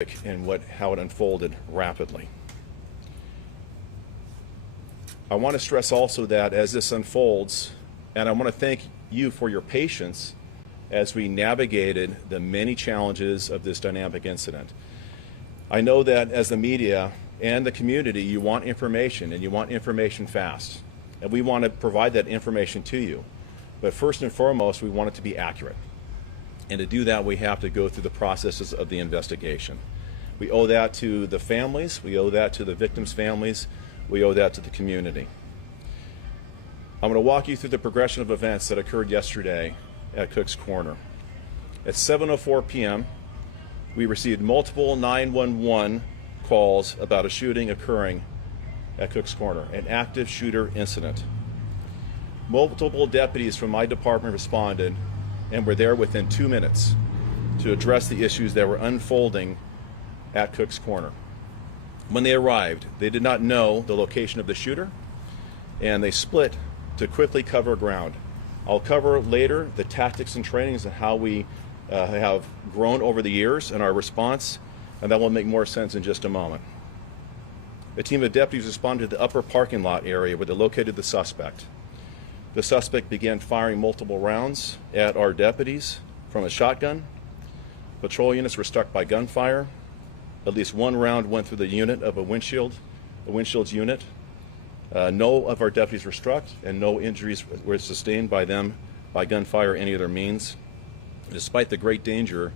and how it unfolded rapidly. I want to stress also that as this unfolds, and I want to thank you for your patience as we navigated the many challenges of this dynamic incident. I know that as the media and the community, you want information, and you want information fast. And we want to provide that information to you. But first and foremost, we want it to be accurate. And to do that, we have to go through the processes of the investigation. We owe that to the families, we owe that to the victims' families, we owe that to the community. I'm going to walk you through the progression of events that occurred yesterday at Cook's Corner. At 7:04 p.m., we received multiple 911 calls about a shooting occurring at Cook's Corner, an active shooter incident. Multiple deputies from my department responded and were there within 2 minutes to address the issues that were unfolding at Cook's Corner. When they arrived, they did not know the location of the shooter, and they split to quickly cover ground. I'll cover later the tactics and trainings and how we have grown over the years in our response, and that will make more sense in just a moment. A team of deputies responded to the upper parking lot area where they located the suspect. The suspect began firing multiple rounds at our deputies from a shotgun. Patrol units were struck by gunfire. At least one round went through the unit of a windshield's unit. No of our deputies were struck, and no injuries were sustained by them by gunfire or any other means. Despite the great danger,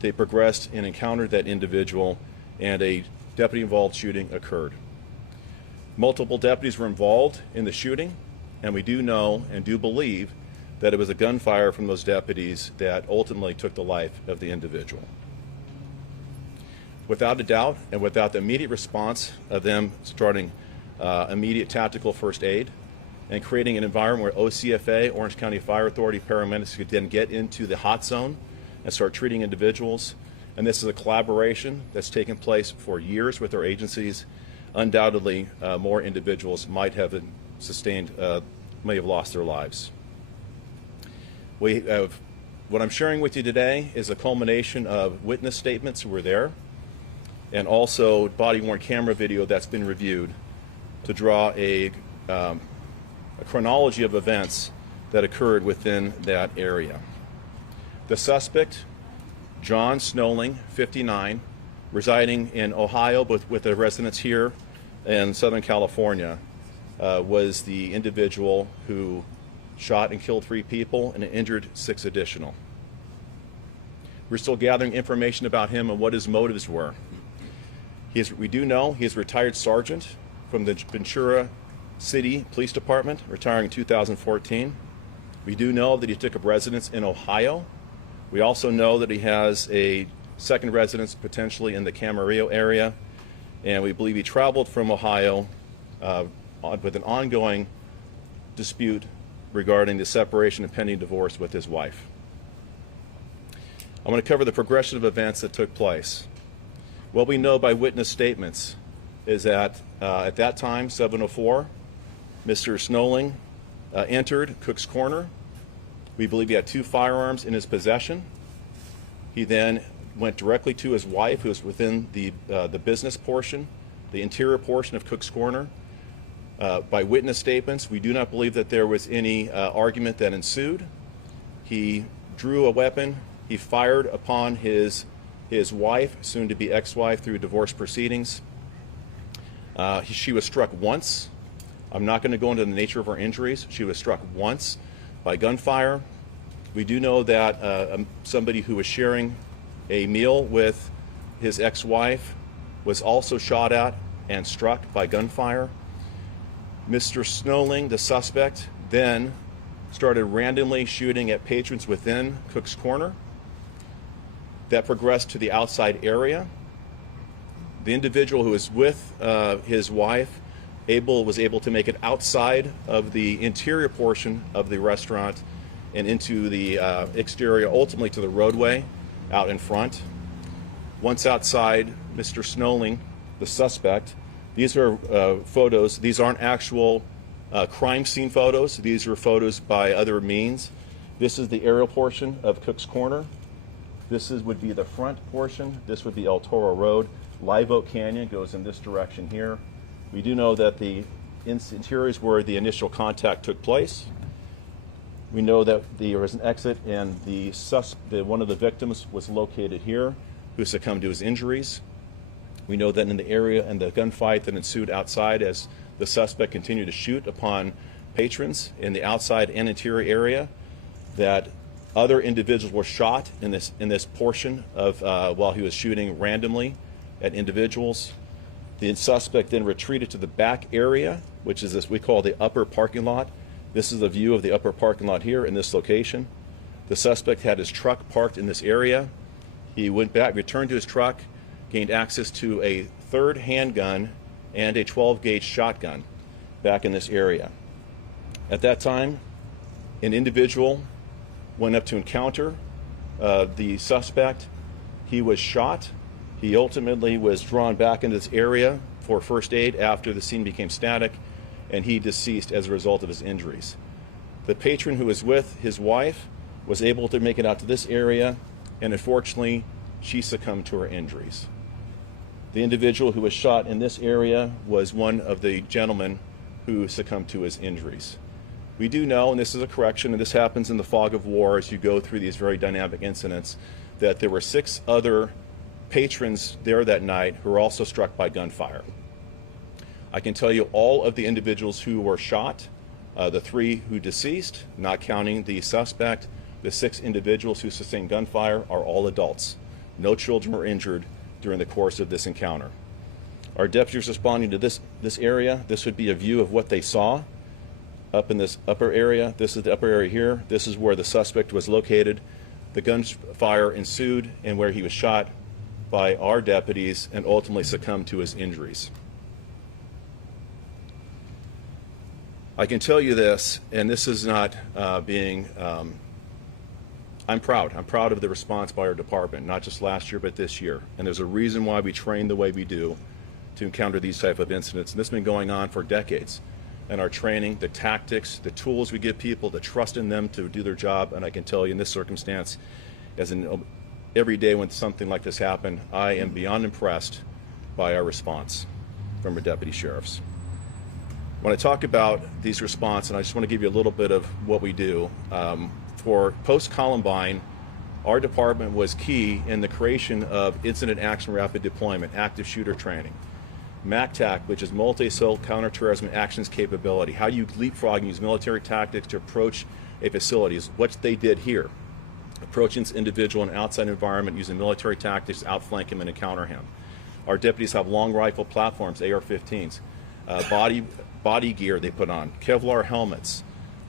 they progressed and encountered that individual, and a deputy-involved shooting occurred. Multiple deputies were involved in the shooting, and we do know and do believe that it was a gunfire from those deputies that ultimately took the life of the individual. Without a doubt, and without the immediate response of them starting immediate tactical first aid and creating an environment where OCFA, Orange County Fire Authority paramedics, could then get into the hot zone and start treating individuals. And this is a collaboration that's taken place for years with our agencies. Undoubtedly, more individuals might have may have lost their lives. What I'm sharing with you today is a culmination of witness statements who were there, and also body-worn camera video that's been reviewed to draw a chronology of events that occurred within that area. The suspect, John Snowling, 59, residing in Ohio but with a residence here in Southern California, was the individual who shot and killed 3 people and injured 6 additional. We're still gathering information about him and what his motives were. We do know he's a retired sergeant from the Ventura City Police Department, retiring in 2014. We do know that he took up residence in Ohio. We also know that he has a second residence potentially in the Camarillo area, and we believe he traveled from Ohio with an ongoing dispute regarding the separation and pending divorce with his wife. I'm going to cover the progression of events that took place. What we know by witness statements is that at that time, 7:04, Mr. Snowling entered Cook's Corner. We believe he had 2 firearms in his possession. He then went directly to his wife, who was within the business portion, the interior portion of Cook's Corner. By witness statements, we do not believe that there was any argument that ensued. He drew a weapon. He fired upon his wife, soon to be ex-wife, through divorce proceedings. She was struck once. I'm not going to go into the nature of her injuries. She was struck once by gunfire. We do know that somebody who was sharing a meal with his ex-wife was also shot at and struck by gunfire. Mr. Snowling, the suspect, then started randomly shooting at patrons within Cook's Corner. That progressed to the outside area. The individual who was with his wife was able to make it outside of the interior portion of the restaurant and into the exterior, ultimately to the roadway out in front. Once outside, Mr. Snowling, the suspect, these are photos. These aren't actual crime scene photos. These are photos by other means. This is the aerial portion of Cook's Corner. would be the front portion. This would be El Toro Road. Live Oak Canyon goes in this direction here. We do know that the interior is where the initial contact took place. We know that there was an exit, and one of the victims was located here, who succumbed to his injuries. We know that in the area and the gunfight that ensued outside, as the suspect continued to shoot upon patrons in the outside and interior area, that other individuals were shot in this portion of while he was shooting randomly at individuals. The suspect then retreated to the back area, which is this we call the upper parking lot. This is a view of the upper parking lot here in this location. The suspect had his truck parked in this area. He went back, returned to his truck, gained access to a third handgun and a 12-gauge shotgun back in this area. At that time, an individual went up to encounter the suspect. He was shot. He ultimately was drawn back into this area for first aid after the scene became static, and he deceased as a result of his injuries. The patron who was with his wife was able to make it out to this area, and unfortunately, she succumbed to her injuries. The individual who was shot in this area was one of the gentlemen who succumbed to his injuries. We do know, and this is a correction, and this happens in the fog of war as you go through these very dynamic incidents, that there were 6 other patrons there that night who were also struck by gunfire. I can tell you all of the individuals who were shot, the 3 who deceased, not counting the suspect, the 6 individuals who sustained gunfire are all adults. No children were injured during the course of this encounter. Our deputies responding to this area, this would be a view of what they saw up in this upper area. This is the upper area here. This is where the suspect was located. The gunfire ensued and where he was shot by our deputies and ultimately succumbed to his injuries. I can tell you this, and this is not I'm proud. I'm proud of the response by our department, not just last year, but this year. And there's a reason why we train the way we do to encounter these type of incidents. And this has been going on for decades. And our training, the tactics, the tools we give people, the trust in them to do their job. And I can tell you in this circumstance, as in every day when something like this happened, I am beyond impressed by our response from our deputy sheriffs. When I talk about these response, and I just want to give you a little bit of what we do, for post-Columbine, our department was key in the creation of Incident Action Rapid Deployment, active shooter training. MACTAC, which is Multi-Assault Counterterrorism Actions Capability, how you leapfrog and use military tactics to approach a facility is what they did here. Approaching this individual in an outside environment using military tactics to outflank him and encounter him. Our deputies have long rifle platforms, AR-15s, body gear they put on, Kevlar helmets.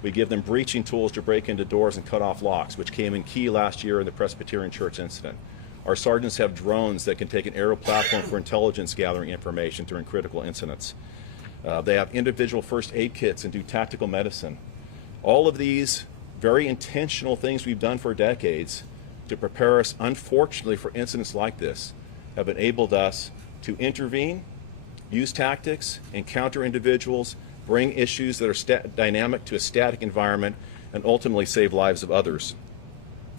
We give them breaching tools to break into doors and cut off locks, which came in key last year in the Presbyterian Church incident. Our sergeants have drones that can take an aerial platform for intelligence gathering information during critical incidents. They have individual first aid kits and do tactical medicine. All of these very intentional things we've done for decades to prepare us, unfortunately, for incidents like this have enabled us to intervene, use tactics, encounter individuals, bring issues that are dynamic to a static environment, and ultimately save lives of others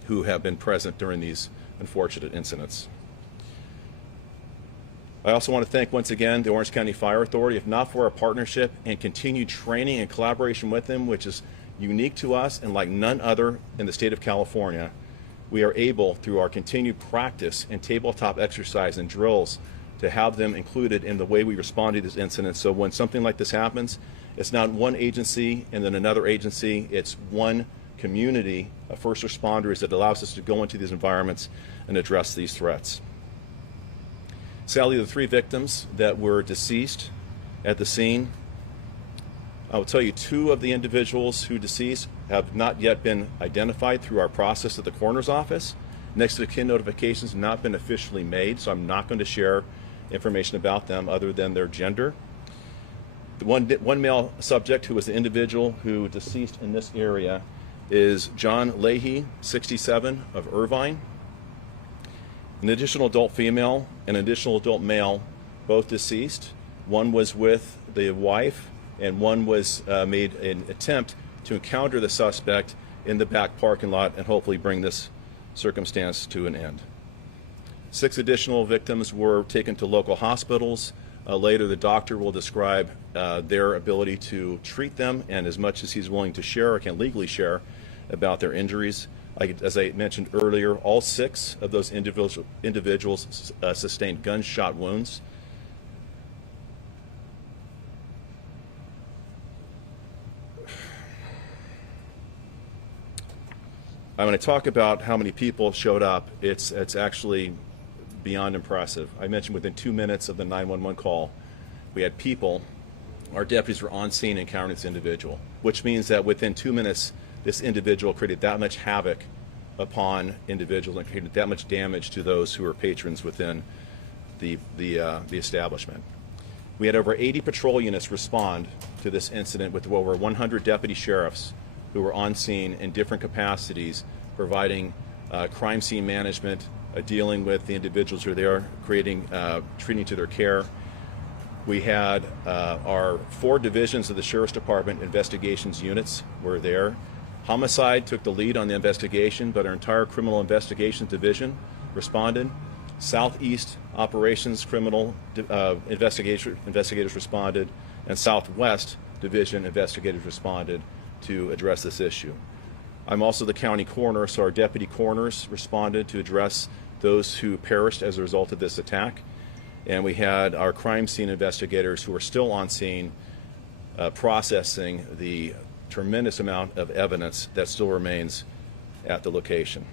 who have been present during these unfortunate incidents. I also want to thank once again the Orange County Fire Authority. If not for our partnership and continued training and collaboration with them, which is unique to us and like none other in the state of California, we are able, through our continued practice and tabletop exercise and drills, to have them included in the way we respond to these incidents. So when something like this happens, it's not one agency and then another agency, it's one community of first responders that allows us to go into these environments and address these threats. Sadly, the 3 victims that were deceased at the scene, I will tell you 2 of the individuals who deceased have not yet been identified through our process at the coroner's office. Next of kin notifications have not been officially made, so I'm not going to share information about them other than their gender. The one male subject, who was the individual who deceased in this area, is John Leahy, 67, of Irvine. An additional adult female and an additional adult male, both deceased. One was with the wife, and one was made an attempt to encounter the suspect in the back parking lot and hopefully bring this circumstance to an end. 6 additional victims were taken to local hospitals. Later, the doctor will describe their ability to treat them, and as much as he's willing to share or can legally share about their injuries. As I mentioned earlier, all 6 of those individuals sustained gunshot wounds. When I talk about how many people showed up, it's actually beyond impressive. I mentioned within 2 minutes of the 911 call, we had people, our deputies were on scene encountering this individual, which means that within 2 minutes, this individual created that much havoc upon individuals and created that much damage to those who were patrons within the establishment. We had over 80 patrol units respond to this incident with over 100 deputy sheriffs who were on scene in different capacities, providing crime scene management, dealing with the individuals who are there, treating to their care. We had our 4 divisions of the Sheriff's Department investigations units were there. Homicide took the lead on the investigation, but our entire criminal investigations division responded. Southeast operations criminal investigators responded, and Southwest division investigators responded to address this issue. I'm also the county coroner, so our deputy coroners responded to address those who perished as a result of this attack. And we had our crime scene investigators who are still on scene processing the tremendous amount of evidence that still remains at the location.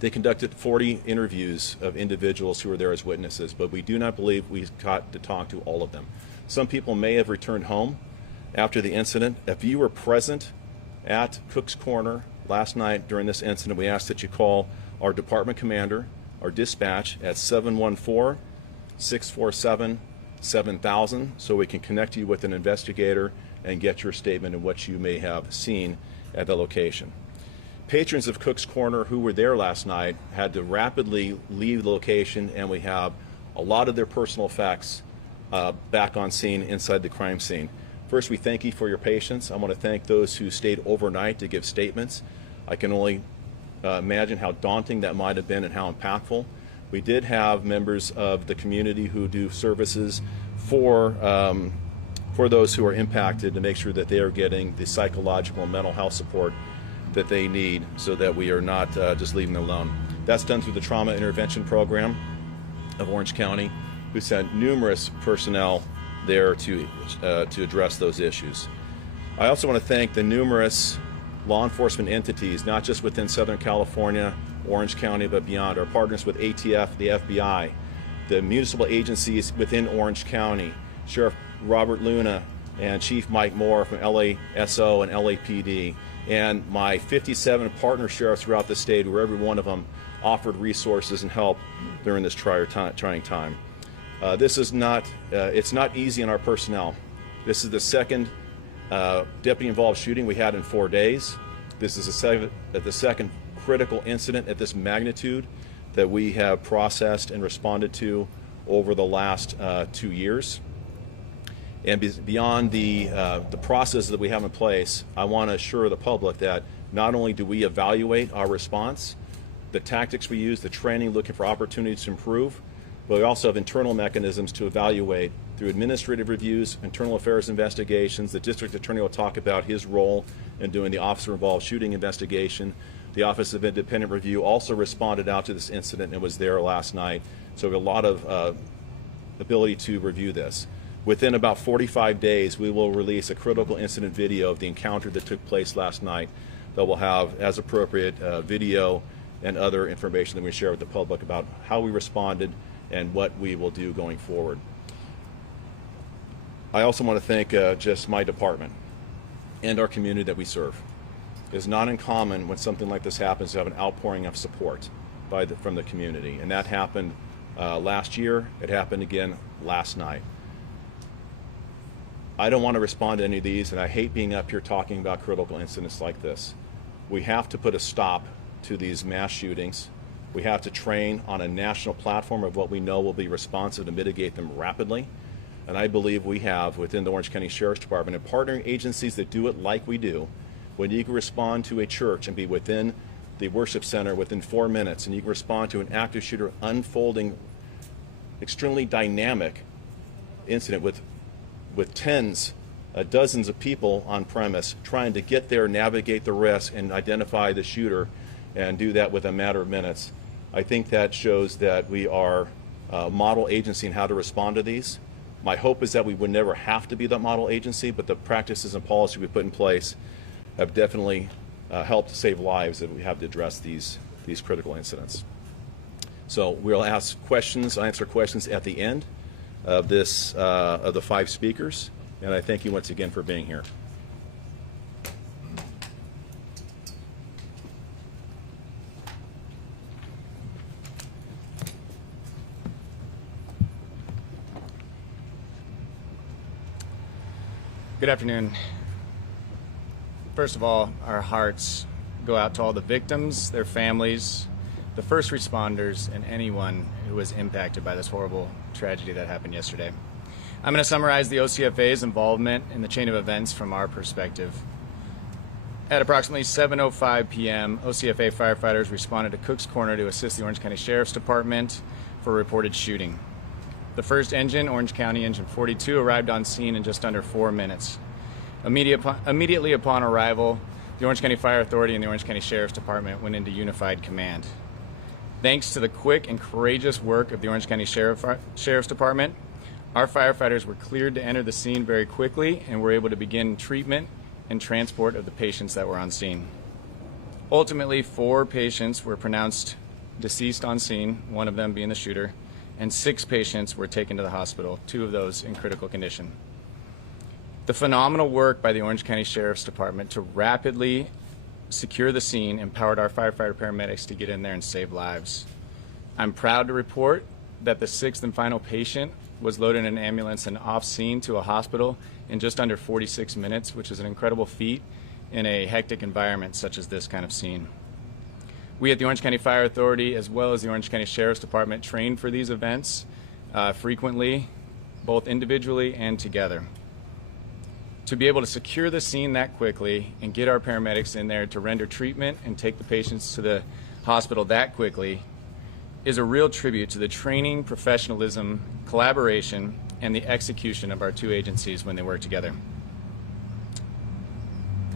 They conducted 40 interviews of individuals who were there as witnesses, but we do not believe we got to talk to all of them. Some people may have returned home after the incident. If you were present at Cook's Corner last night during this incident, we ask that you call our department commander, our dispatch at 714-647-7000 so we can connect you with an investigator and get your statement of what you may have seen at the location. Patrons of Cook's Corner who were there last night had to rapidly leave the location, and we have a lot of their personal effects back on scene inside the crime scene. First, we thank you for your patience. I want to thank those who stayed overnight to give statements. I can only imagine how daunting that might have been and how impactful. We did have members of the community who do services for those who are impacted to make sure that they are getting the psychological and mental health support that they need so that we are not just leaving them alone. That's done through the Trauma Intervention Program of Orange County, who sent numerous personnel there to address those issues. I also want to thank the numerous law enforcement entities, not just within Southern California, Orange County, but beyond. Our partners with ATF, the FBI, the municipal agencies within Orange County, Sheriff Robert Luna and Chief Mike Moore from LASO and LAPD, and my 57 partner sheriffs throughout the state, where every one of them offered resources and help during this trying time. This is not, it's not easy on our personnel. This is the second deputy-involved shooting we had in 4 days. This is the second critical incident at this magnitude that we have processed and responded to over the last 2 years. And beyond the process that we have in place, I want to assure the public that not only do we evaluate our response, the tactics we use, the training, looking for opportunities to improve, but we also have internal mechanisms to evaluate through administrative reviews, internal affairs investigations. The district attorney will talk about his role in doing the officer-involved shooting investigation. The Office of Independent Review also responded out to this incident and was there last night. So we have a lot of ability to review this. Within about 45 days, we will release a critical incident video of the encounter that took place last night that will have, as appropriate, video and other information that we share with the public about how we responded and what we will do going forward. I also want to thank just my department and our community that we serve. It is not uncommon when something like this happens to have an outpouring of support from the community, and that happened last year. It happened again last night. I don't want to respond to any of these, and I hate being up here talking about critical incidents like this. We have to put a stop to these mass shootings. We have to train on a national platform of what we know will be responsive to mitigate them rapidly. And I believe we have, within the Orange County Sheriff's Department, and partnering agencies that do it like we do, when you can respond to a church and be within the worship center within 4 minutes, and you can respond to an active shooter unfolding extremely dynamic incident with tens, dozens of people on premise trying to get there, navigate the risk, and identify the shooter, and do that with a matter of minutes. I think that shows that we are a model agency in how to respond to these. My hope is that we would never have to be that model agency, but the practices and policy we put in place have definitely helped save lives that we have to address these critical incidents. So we'll ask questions, answer questions at the end of this of the 5 speakers, and I thank you once again for being here. Good afternoon. First of all, our hearts go out to all the victims, their families, the first responders, and anyone who was impacted by this horrible tragedy that happened yesterday. I'm going to summarize the OCFA's involvement in the chain of events from our perspective. At approximately 7:05 p.m., OCFA firefighters responded to Cook's Corner to assist the Orange County Sheriff's Department for a reported shooting. The first engine, Orange County Engine 42, arrived on scene in just under 4 minutes. Immediately upon arrival, the Orange County Fire Authority and the Orange County Sheriff's Department went into unified command. Thanks to the quick and courageous work of the Orange County Sheriff's Department, our firefighters were cleared to enter the scene very quickly and were able to begin treatment and transport of the patients that were on scene. Ultimately, 4 patients were pronounced deceased on scene, one of them being the shooter, and 6 patients were taken to the hospital, 2 of those in critical condition. The phenomenal work by the Orange County Sheriff's Department to rapidly secure the scene empowered our firefighter paramedics to get in there and save lives. I'm proud to report that the 6th and final patient was loaded in an ambulance and off scene to a hospital in just under 46 minutes, which is an incredible feat in a hectic environment such as this kind of scene. We at the Orange County Fire Authority, as well as the Orange County Sheriff's Department, train for these events frequently, both individually and together. To be able to secure the scene that quickly and get our paramedics in there to render treatment and take the patients to the hospital that quickly is a real tribute to the training, professionalism, collaboration, and the execution of our 2 agencies when they work together.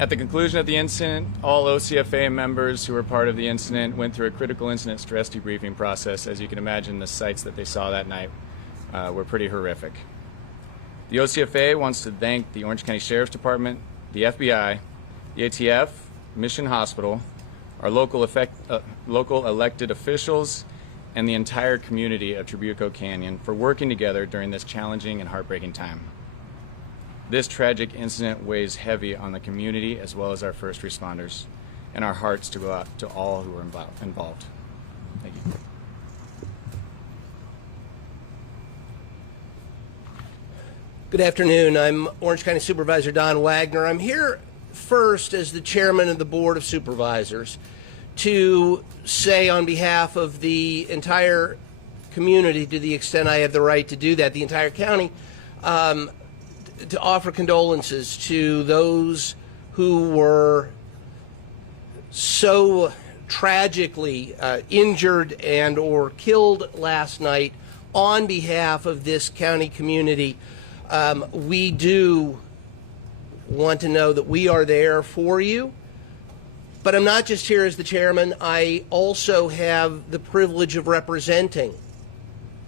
At the conclusion of the incident, all OCFA members who were part of the incident went through a critical incident stress debriefing process. As you can imagine, the sights that they saw that night were pretty horrific. The OCFA wants to thank the Orange County Sheriff's Department, the FBI, the ATF, Mission Hospital, our local elected officials, and the entire community of Trabuco Canyon for working together during this challenging and heartbreaking time. This tragic incident weighs heavy on the community as well as our first responders, and our hearts to go out to all who were involved. Thank you. Good afternoon. I'm Orange County Supervisor Don Wagner. I'm here first as the chairman of the Board of Supervisors to say on behalf of the entire community, to the extent I have the right to do that, the entire county, to offer condolences to those who were so tragically injured and or killed last night on behalf of this county community. We do want to know that we are there for you. But I'm not just here as the chairman. I also have the privilege of representing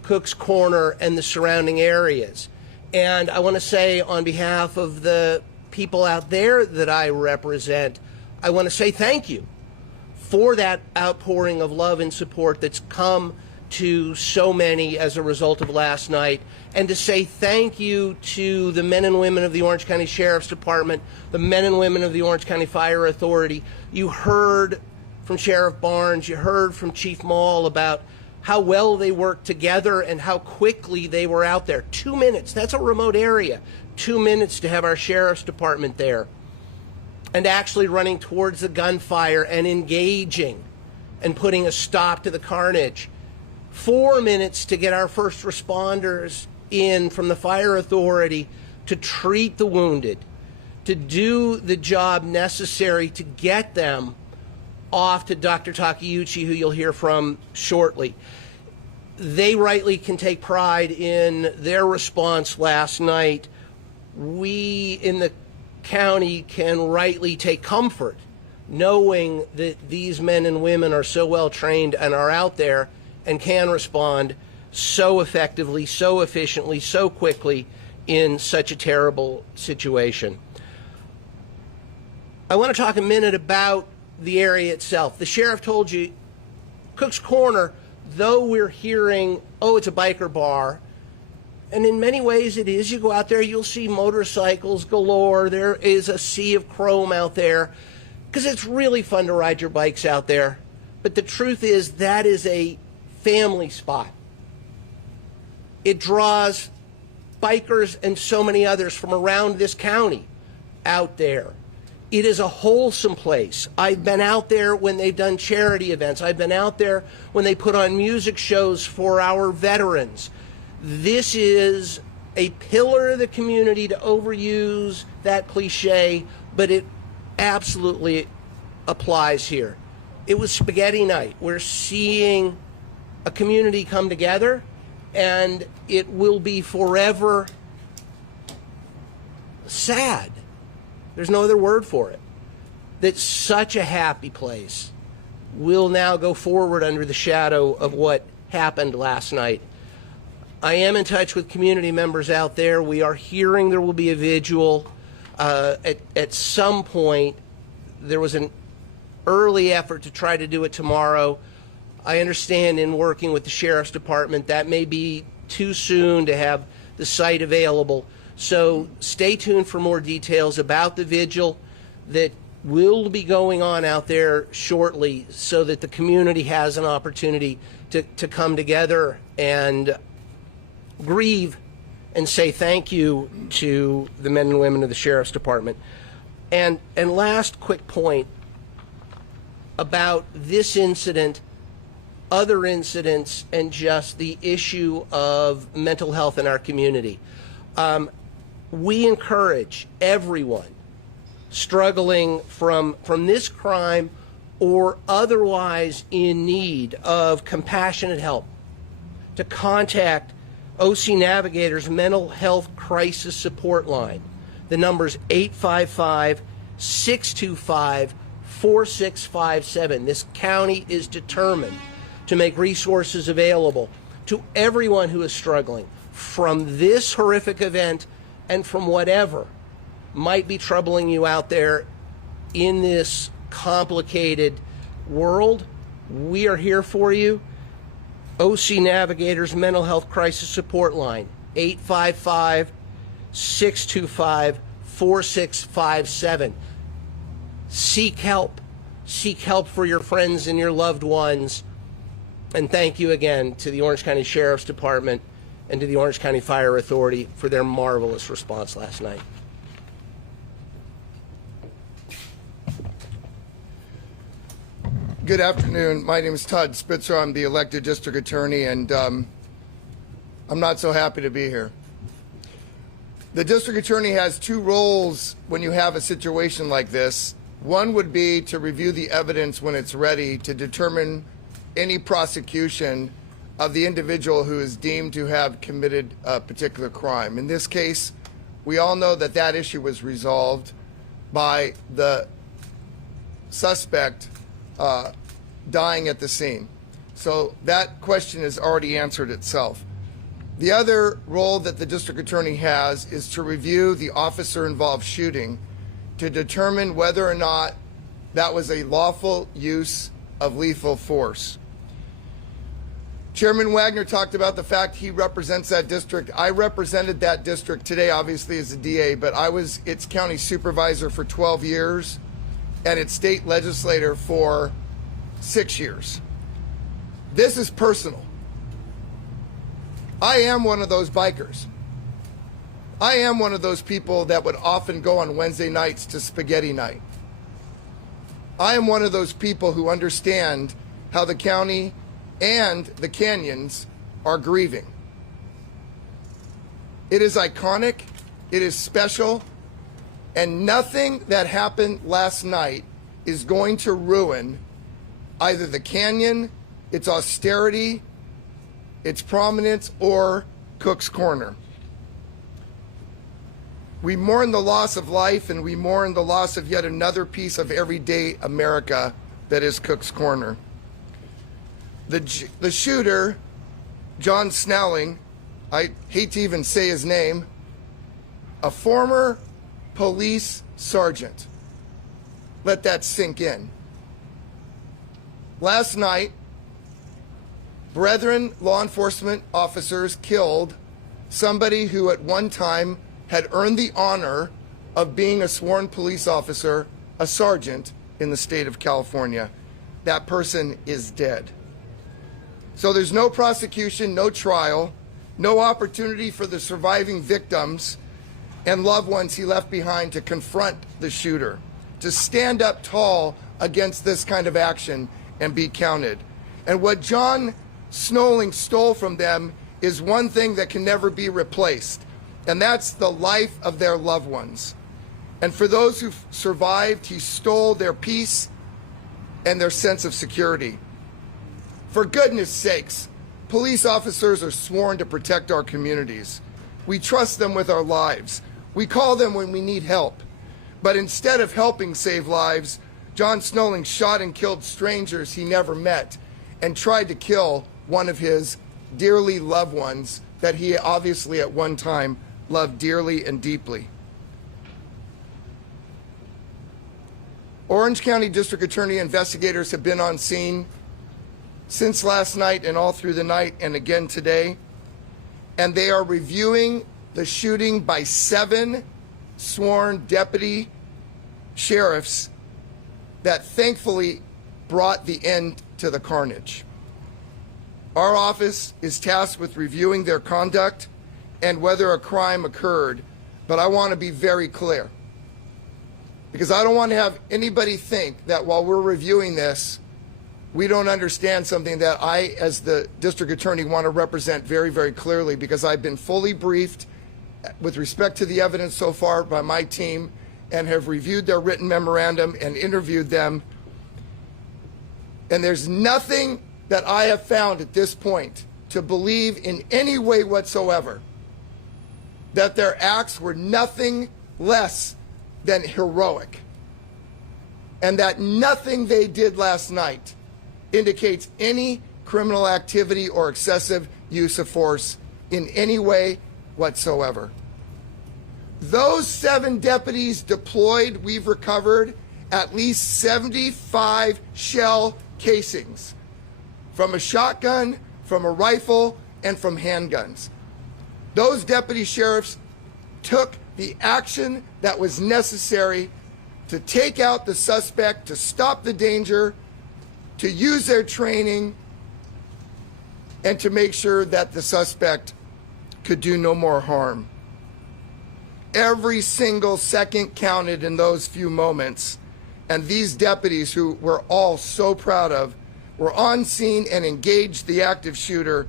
Cook's Corner and the surrounding areas. And I want to say on behalf of the people out there that I represent, I want to say thank you for that outpouring of love and support that's come to so many as a result of last night, and to say thank you to the men and women of the Orange County Sheriff's Department, the men and women of the Orange County Fire Authority. You heard from Sheriff Barnes, you heard from Chief Mall about how well they worked together and how quickly they were out there. 2 minutes, that's a remote area. 2 minutes to have our Sheriff's Department there and actually running towards the gunfire and engaging and putting a stop to the carnage. 4 minutes to get our first responders in from the fire authority to treat the wounded, to do the job necessary to get them off to Dr. Takeuchi, who you'll hear from shortly. They rightly can take pride in their response last night. We in the county can rightly take comfort knowing that these men and women are so well trained and are out there and can respond so effectively, so efficiently, so quickly in such a terrible situation. I want to talk a minute about the area itself. The sheriff told you Cook's Corner, though we're hearing, oh, it's a biker bar, and in many ways it is. You go out there, you'll see motorcycles galore. There is a sea of chrome out there because it's really fun to ride your bikes out there. But the truth is that is a family spot. It draws bikers and so many others from around this county out there. It is a wholesome place. I've been out there when they've done charity events. I've been out there when they put on music shows for our veterans. This is a pillar of the community, to overuse that cliche, but it absolutely applies here. It was spaghetti night. We're seeing a community come together, and it will be forever sad. There's no other word for it. That such a happy place will now go forward under the shadow of what happened last night. I am in touch with community members out there. We are hearing there will be a vigil. At some point, there was an early effort to try to do it tomorrow. I understand in working with the Sheriff's Department that may be too soon to have the site available. So stay tuned for more details about the vigil that will be going on out there shortly, so that the community has an opportunity to come together and grieve and say thank you to the men and women of the Sheriff's Department. And last quick point about this incident, other incidents, and just the issue of mental health in our community. We encourage everyone struggling from this crime or otherwise in need of compassionate help to contact OC Navigator's Mental Health Crisis Support Line. The number's 855-625-4657. This county is determined to make resources available to everyone who is struggling from this horrific event and from whatever might be troubling you out there in this complicated world. We are here for you. OC Navigator's Mental Health Crisis Support Line, 855-625-4657. Seek help. Seek help for your friends and your loved ones. And thank you again to the Orange County Sheriff's Department and to the Orange County Fire Authority for their marvelous response last night. Good afternoon. My name is Todd Spitzer. I'm the elected district attorney, and I'm not so happy to be here. The district attorney has two roles when you have a situation like this. One would be to review the evidence when it's ready to determine any prosecution of the individual who is deemed to have committed a particular crime. In this case, we all know that that issue was resolved by the suspect dying at the scene. So that question has already answered itself. The other role that the district attorney has is to review the officer-involved shooting to determine whether or not that was a lawful use of lethal force. Chairman Wagner talked about the fact he represents that district. I represented that district today, obviously, as a DA, but I was its county supervisor for 12 years and its state legislator for 6 years. This is personal. I am one of those bikers. I am one of those people that would often go on Wednesday nights to spaghetti night. I am one of those people who understand how the county and the canyons are grieving. It is iconic, it is special, and nothing that happened last night is going to ruin either the canyon, its austerity, its prominence, or Cook's Corner. We mourn the loss of life, and we mourn the loss of yet another piece of everyday America that is Cook's Corner. The shooter, John Snelling, I hate to even say his name, a former police sergeant. Let that sink in. Last night, brethren law enforcement officers killed somebody who at one time had earned the honor of being a sworn police officer, a sergeant in the state of California. That person is dead. So there's no prosecution, no trial, no opportunity for the surviving victims and loved ones he left behind to confront the shooter, to stand up tall against this kind of action and be counted. And what John Snelling stole from them is one thing that can never be replaced, and that's the life of their loved ones. And for those who survived, he stole their peace and their sense of security. For goodness sakes, police officers are sworn to protect our communities. We trust them with our lives. We call them when we need help. But instead of helping save lives, John Snelling shot and killed strangers he never met and tried to kill one of his dearly loved ones that he obviously at one time loved dearly and deeply. Orange County District Attorney investigators have been on scene since last night and all through the night and again today, and they are reviewing the shooting by 7 sworn deputy sheriffs that thankfully brought the end to the carnage. Our office is tasked with reviewing their conduct and whether a crime occurred, but I want to be very clear, because I don't want to have anybody think that while we're reviewing this, we don't understand something that I, as the district attorney, want to represent very, very clearly, because I've been fully briefed with respect to the evidence so far by my team and have reviewed their written memorandum and interviewed them. And there's nothing that I have found at this point to believe in any way whatsoever that their acts were nothing less than heroic, and that nothing they did last night indicates any criminal activity or excessive use of force in any way whatsoever. Those 7 deputies deployed, we've recovered at least 75 shell casings from a shotgun, from a rifle, and from handguns. Those deputy sheriffs took the action that was necessary to take out the suspect, to stop the danger, to use their training, and to make sure that the suspect could do no more harm. Every single second counted in those few moments, and these deputies, who we're all so proud of, were on scene and engaged the active shooter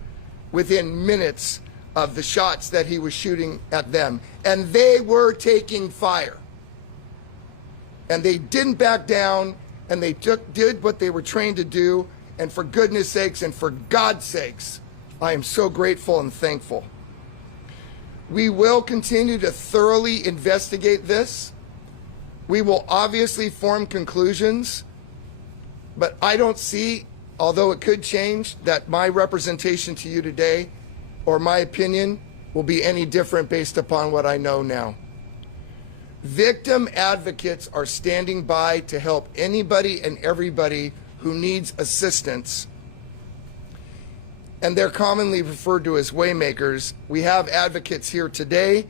within minutes of the shots that he was shooting at them. And they were taking fire. And they didn't back down, and they did what they were trained to do. And for goodness sakes and for God's sakes, I am so grateful and thankful. We will continue to thoroughly investigate this. We will obviously form conclusions, but I don't see, although it could change, that my representation to you today or my opinion will be any different based upon what I know now. Victim advocates are standing by to help anybody and everybody who needs assistance, and they're commonly referred to as waymakers. We have advocates here today,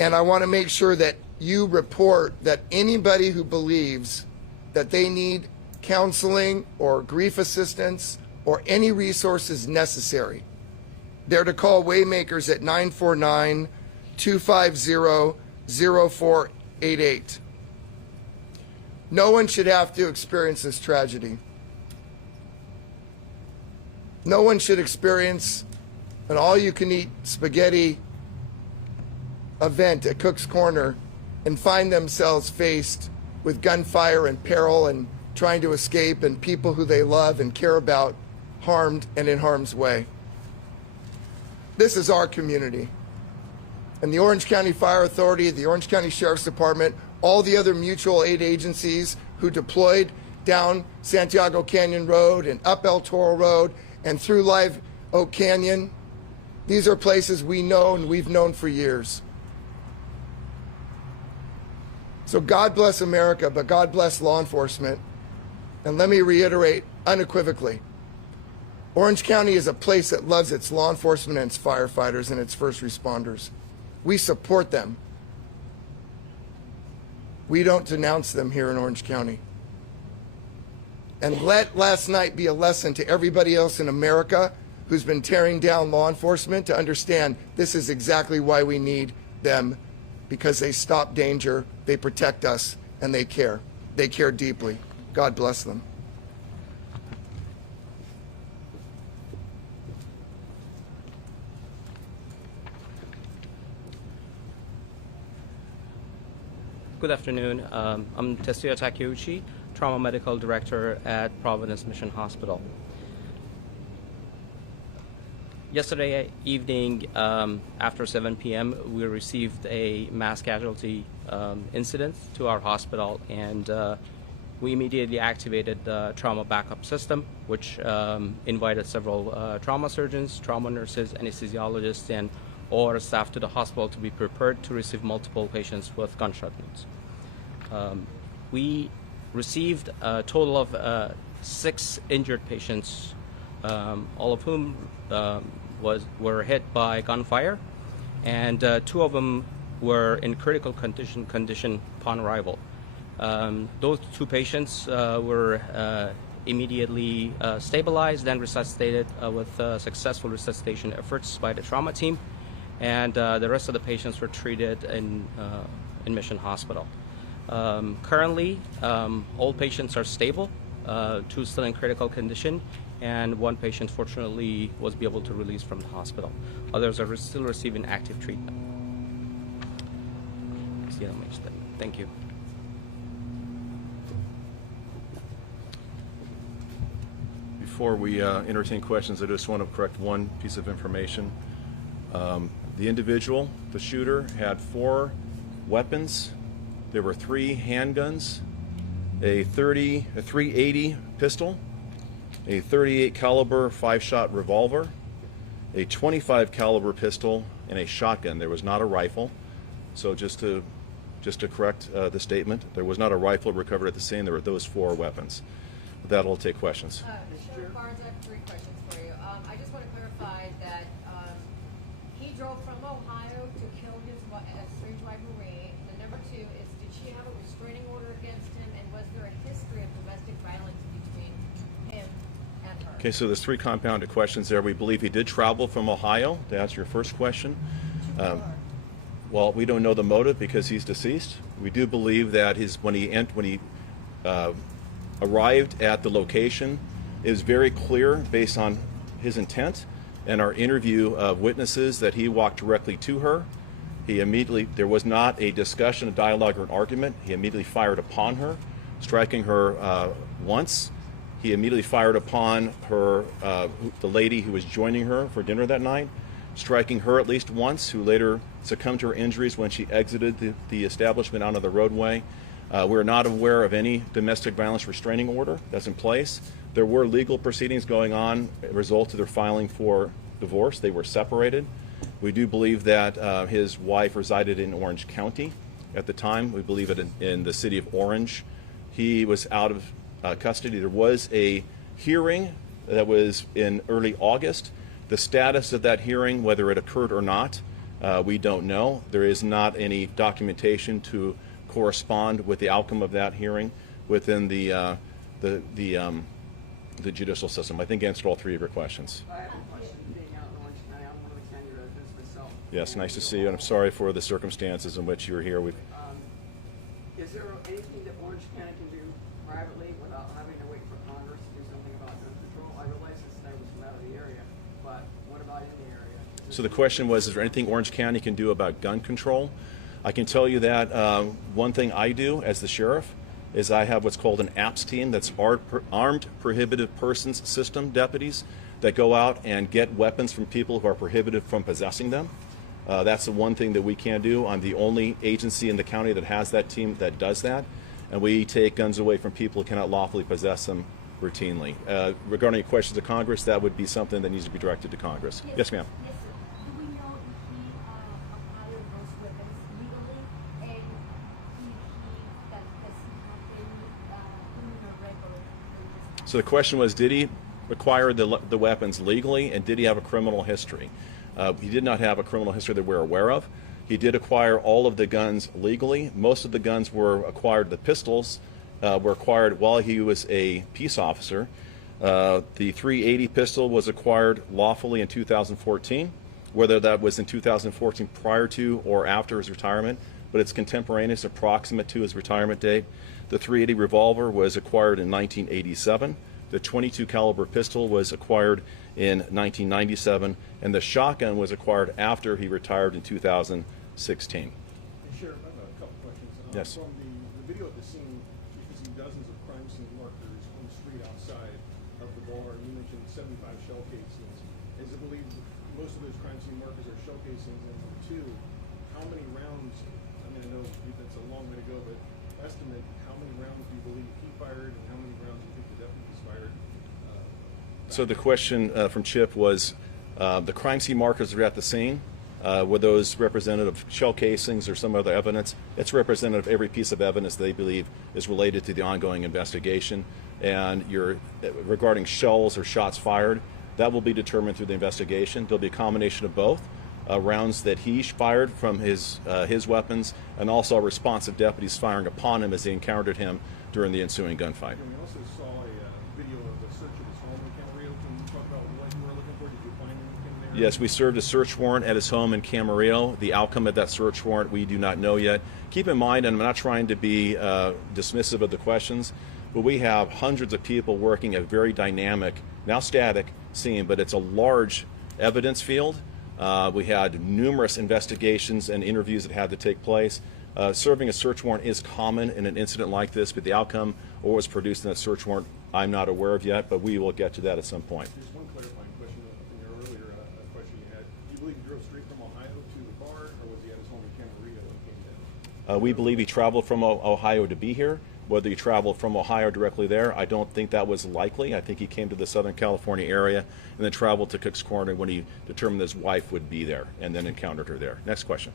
and I want to make sure that you report that anybody who believes that they need counseling or grief assistance or any resources necessary, they're to call Waymakers at 949-250-0488. No one should have to experience this tragedy. No one should experience an all-you-can-eat spaghetti event at Cook's Corner and find themselves faced with gunfire and peril and trying to escape and people who they love and care about harmed and in harm's way. This is our community. And the Orange County Fire Authority, the Orange County Sheriff's Department, all the other mutual aid agencies who deployed down Santiago Canyon Road and up El Toro Road and through Live Oak Canyon, these are places we know and we've known for years. So God bless America, but God bless law enforcement. And let me reiterate unequivocally, Orange County is a place that loves its law enforcement and its firefighters and its first responders. We support them. We don't denounce them here in Orange County. And let last night be a lesson to everybody else in America who's been tearing down law enforcement to understand this is exactly why we need them, because they stop danger, they protect us, and they care. They care deeply. God bless them. Good afternoon. I'm Tetsuya Takeuchi, Trauma Medical Director at Providence Mission Hospital. Yesterday evening, after 7 p.m., we received a mass casualty incident to our hospital, and we immediately activated the trauma backup system, which invited several trauma surgeons, trauma nurses, anesthesiologists, and or staff to the hospital to be prepared to receive multiple patients with gunshot wounds. We received a total of 6 injured patients, all of whom were hit by gunfire, and 2 of them were in critical condition upon arrival. Those 2 patients were immediately stabilized and resuscitated with successful resuscitation efforts by the trauma team, and the rest of the patients were treated in Mission Hospital. Currently, all patients are stable, 2 still in critical condition, and 1 patient fortunately was able to release from the hospital. Others are still receiving active treatment. Thank you. Before we entertain questions, I just want to correct one piece of information. The individual, the shooter, had 4 weapons. There were 3 handguns, a 380 pistol, a 38 caliber 5-shot revolver, a 25 caliber pistol, and a shotgun. There was not a rifle. So just to correct the statement, there was not a rifle recovered at the scene. There were those 4 weapons. With that, I'll take questions. Sheriff Barnes, I have 3 questions for you. I just want to clarify that he drove from Ohio to kill his estranged wife, Marie. The number 2 is, did she have a restraining order against him, and was there a history of domestic violence between him and her? Okay, so there's 3 compounded questions there. We believe he did travel from Ohio, to answer your first question. Well, we don't know the motive because he's deceased. We do believe that when he arrived at the location, it was very clear based on his intent and our interview of witnesses that he walked directly to her. There was not a discussion, a dialogue, or an argument. He immediately fired upon her, striking her once. He immediately fired upon her, the lady who was joining her for dinner that night, striking her at least once, who later succumbed to her injuries when she exited the establishment onto the roadway. We're not aware of any domestic violence restraining order that's in place. There were legal proceedings going on as a result of their filing for divorce. They were separated. We do believe that his wife resided in Orange County at the time. We believe it in the city of Orange. He was out of custody. There was a hearing that was in early August. The status of that hearing, whether it occurred or not, we don't know. There is not any documentation to correspond with the outcome of that hearing within the judicial system. I think I answered all 3 of your questions. I have a question. Being out in Orange County, I'm one of the County residents myself. Yes, nice to see you, and I'm sorry for the circumstances in which you're here. Is there anything that Orange County can do privately without having to wait for Congress to do something about gun control? I realize this snow was from out of the area, but what about in the area? So the question was, is there anything Orange County can do about gun control? I can tell you that one thing I do as the sheriff is I have what's called an APS team, that's Armed Prohibited Persons System deputies, that go out and get weapons from people who are prohibited from possessing them. That's the one thing that we can do. I'm the only agency in the county that has that team that does that. And we take guns away from people who cannot lawfully possess them routinely. Regarding questions to Congress, that would be something that needs to be directed to Congress. Yes, ma'am. Yes, sir. Do we know if he acquired those weapons legally, and if does he have any criminal record? So the question was, did he acquire the weapons legally, and did he have a criminal history? He did not have a criminal history that we're aware of. He did acquire all of the guns legally. Most of the guns were acquired, the pistols were acquired while he was a peace officer. The .380 pistol was acquired lawfully in 2014, whether that was in 2014 prior to or after his retirement, but it's contemporaneous, approximate to his retirement date. The .380 revolver was acquired in 1987. The .22 caliber pistol was acquired in 1997, and the shotgun was acquired after he retired in 2016. Hey, Sheriff, I have a couple questions. Yes. From the video at the scene, you can see dozens of crime scene markers on the street outside of the bar. You mentioned 75 shell casings. Is it believed most of those crime scene markers are shell casings? And number two, how many rounds, I mean, I know that's a long way to go, but estimate how many rounds do you believe he fired and how many rounds do you think the deputies fired? So the question from Chip was, the crime scene markers that are at the scene, were those representative of shell casings or some other evidence? It's representative of every piece of evidence they believe is related to the ongoing investigation. And regarding shells or shots fired, that will be determined through the investigation. There'll be a combination of both. Rounds that he fired from his weapons, and also responsive deputies firing upon him as they encountered him during the ensuing gunfight. And we also saw a video of the search of his home in Camarillo. Can you talk about what you were looking for? Did you find anything there? Yes, we served a search warrant at his home in Camarillo. The outcome of that search warrant we do not know yet. Keep in mind, and I'm not trying to be dismissive of the questions, but we have hundreds of people working a very dynamic, now static scene, but it's a large evidence field. We had numerous investigations and interviews that had to take place. Serving a search warrant is common in an incident like this, but the outcome or what was produced in that search warrant I'm not aware of yet, but we will get to that at some point. Just one clarifying question from your earlier question you had. Do you believe he drove straight from Ohio to the bar, or was he at his home in Camarillo when he came down? We believe he traveled from Ohio to be here. Whether he traveled from Ohio directly there, I don't think that was likely. I think he came to the Southern California area and then traveled to Cook's Corner when he determined his wife would be there and then encountered her there. Next question.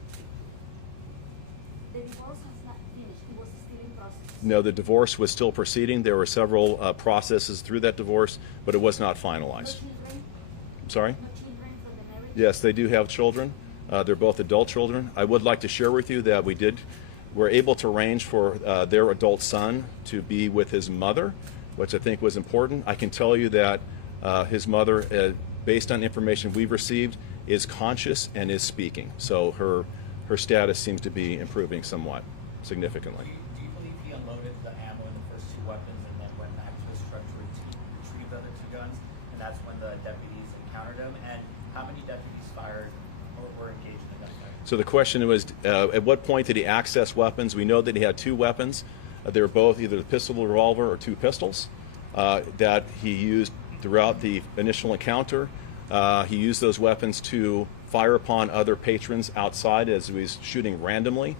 The divorce has not finished. It was still in process. No, the divorce was still proceeding. There were several processes through that divorce, but it was not No finalized. children? I'm sorry? No children from the marriage? Yes, they do have children. They're both adult children. I would like to share with you that we're able to arrange for their adult son to be with his mother, which I think was important. I can tell you that his mother, based on information we've received, is conscious and is speaking. So her status seems to be improving somewhat, significantly. Do you believe he unloaded the ammo in the first two weapons and then went back to his truck to retrieve the other two guns, and that's when the deputies encountered him? And how many deputies fired or were engaged in the gunfight? So the question was, at what point did he access weapons? We know that he had two weapons. They were both either the pistol or revolver or two pistols that he used throughout the initial encounter. He used those weapons to fire upon other patrons outside as he was shooting randomly.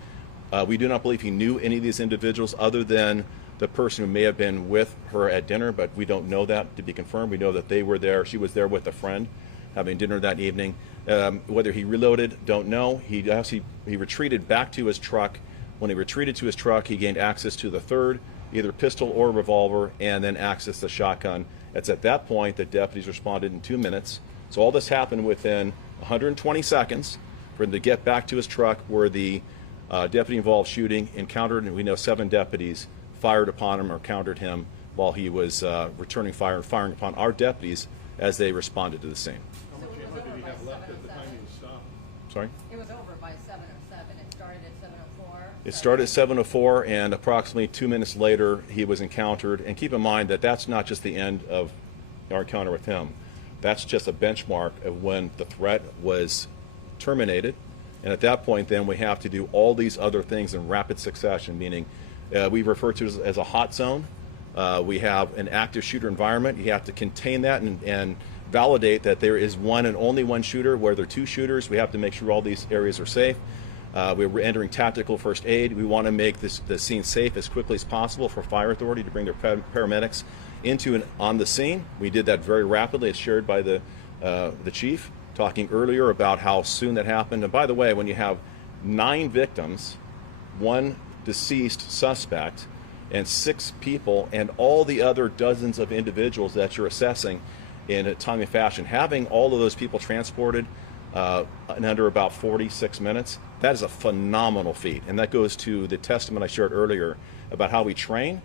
We do not believe he knew any of these individuals other than the person who may have been with her at dinner, but we don't know that to be confirmed. We know that they were there. She was there with a friend having dinner that evening. Whether he reloaded, don't know. He retreated back to his truck. When he retreated to his truck, he gained access to the third, either pistol or revolver, and then accessed the shotgun. It's at that point that deputies responded in 2 minutes. So all this happened within 120 seconds for him to get back to his truck, where the deputy involved shooting encountered, and we know 7 deputies fired upon him or countered him while he was returning fire and firing upon our deputies as they responded to the scene. How much ammo did he have left at the time he was stopped? Sorry? It was over by 7:07. It started at 7:04. It started at 7:04, and approximately 2 minutes later, he was encountered. And keep in mind that that's not just the end of our encounter with him. That's just a benchmark of when the threat was terminated. And at that point, then we have to do all these other things in rapid succession, meaning We refer to it as a hot zone. We have an active shooter environment. You have to contain that and validate that there is one and only one shooter. Where there are two shooters, we have to make sure all these areas are safe. We're entering tactical first aid. We want to make the scene safe as quickly as possible for fire authority to bring their paramedics into and on the scene. We did that very rapidly. It's shared by the chief, talking earlier about how soon that happened. And by the way, when you have 9 victims, 1 deceased suspect, and 6 people, and all the other dozens of individuals that you're assessing in a timely fashion, having all of those people transported in under about 46 minutes, that is a phenomenal feat. And that goes to the testament I shared earlier about how we train,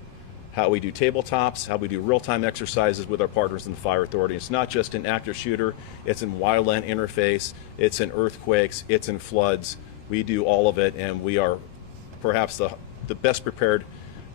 how we do tabletops, how we do real-time exercises with our partners in the fire authority. It's not just an active shooter, it's in wildland interface, it's in earthquakes, it's in floods. We do all of it, and we are perhaps the best prepared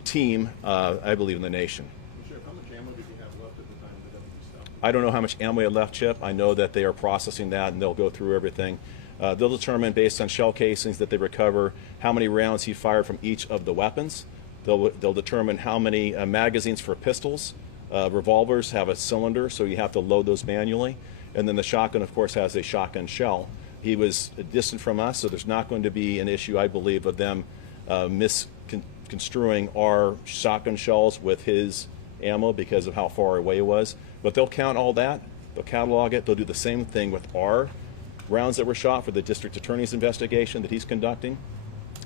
team, I believe, in the nation. Sheriff, how much ammo did you have left at the time the deputy stopped? I don't know how much ammo we had left, Chip. I know that they are processing that, and they'll go through everything. They'll determine, based on shell casings that they recover, how many rounds he fired from each of the weapons. They'll determine how many magazines for pistols. Revolvers have a cylinder, so you have to load those manually. And then the shotgun, of course, has a shotgun shell. He was distant from us, so there's not going to be an issue, I believe, of them misconstruing our shotgun shells with his ammo because of how far away it was. But they'll count all that. They'll catalog it. They'll do the same thing with our rounds that were shot for the district attorney's investigation that he's conducting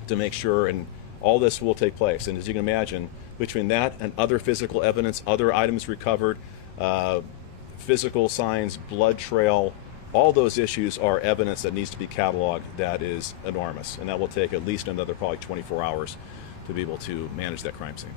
to make sure, and all this will take place. And as you can imagine, between that and other physical evidence, other items recovered, physical signs, blood trail, all those issues are evidence that needs to be cataloged that is enormous. And that will take at least another probably 24 hours to be able to manage that crime scene.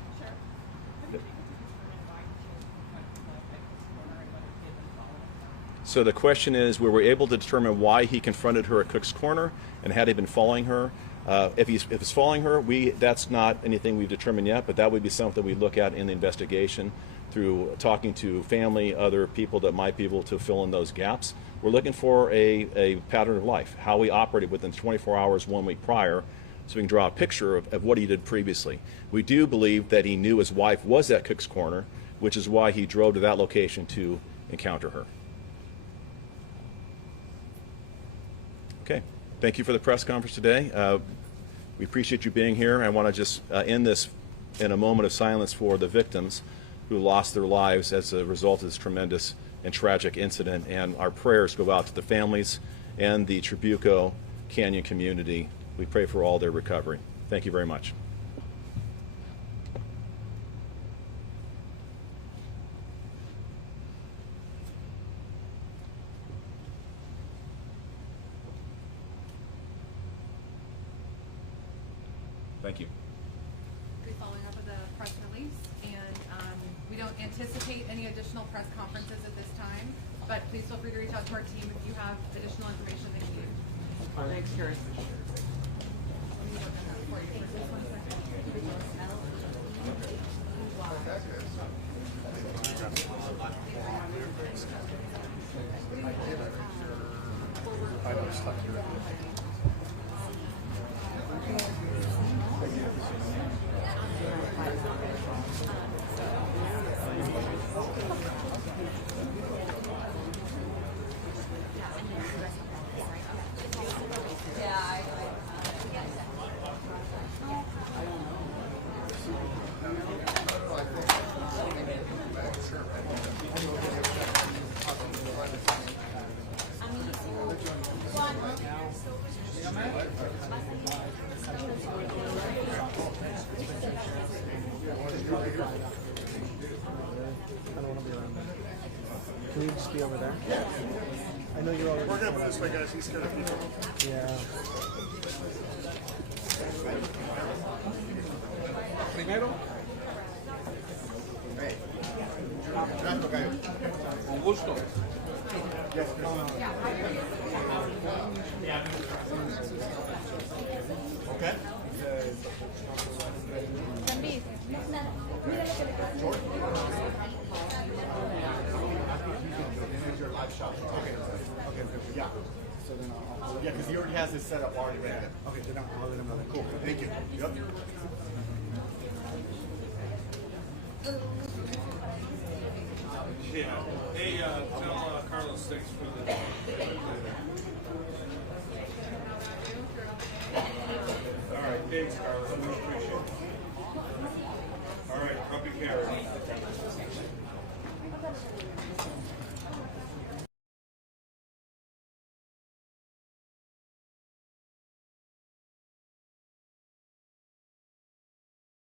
So the question is, were we able to determine why he confronted her at Cook's Corner, and had he been following her? If it's following her, that's not anything we've determined yet, but that would be something we look at in the investigation through talking to family, other people that might be able to fill in those gaps. We're looking for a pattern of life, how he operated within 24 hours 1 week prior, so we can draw a picture of what he did previously. We do believe that he knew his wife was at Cook's Corner, which is why he drove to that location to encounter her. Okay, thank you for the press conference today. We appreciate you being here. I want to just end this in a moment of silence for the victims who lost their lives as a result of this tremendous and tragic incident. And our prayers go out to the families and the Trabuco Canyon community. We pray for all their recovery. Thank you very much. Thank you. We'll be following up with a press release, and we don't anticipate any additional press conferences at this time, but please feel free to reach out to our team if you have additional information that you need. Thanks, Carrie. Can you just be over there? I know you're already. We're gonna put this way, guys. He's scared of people. Yeah. Primero. Un gusto. Okay. Yeah. So then yeah, because he already has this set up already ready. Okay, then I'll let him know that. Cool. Thank you. Yep. Yeah. Hey, tell Carlos thanks for the. All right, thanks, Carlos. We appreciate it.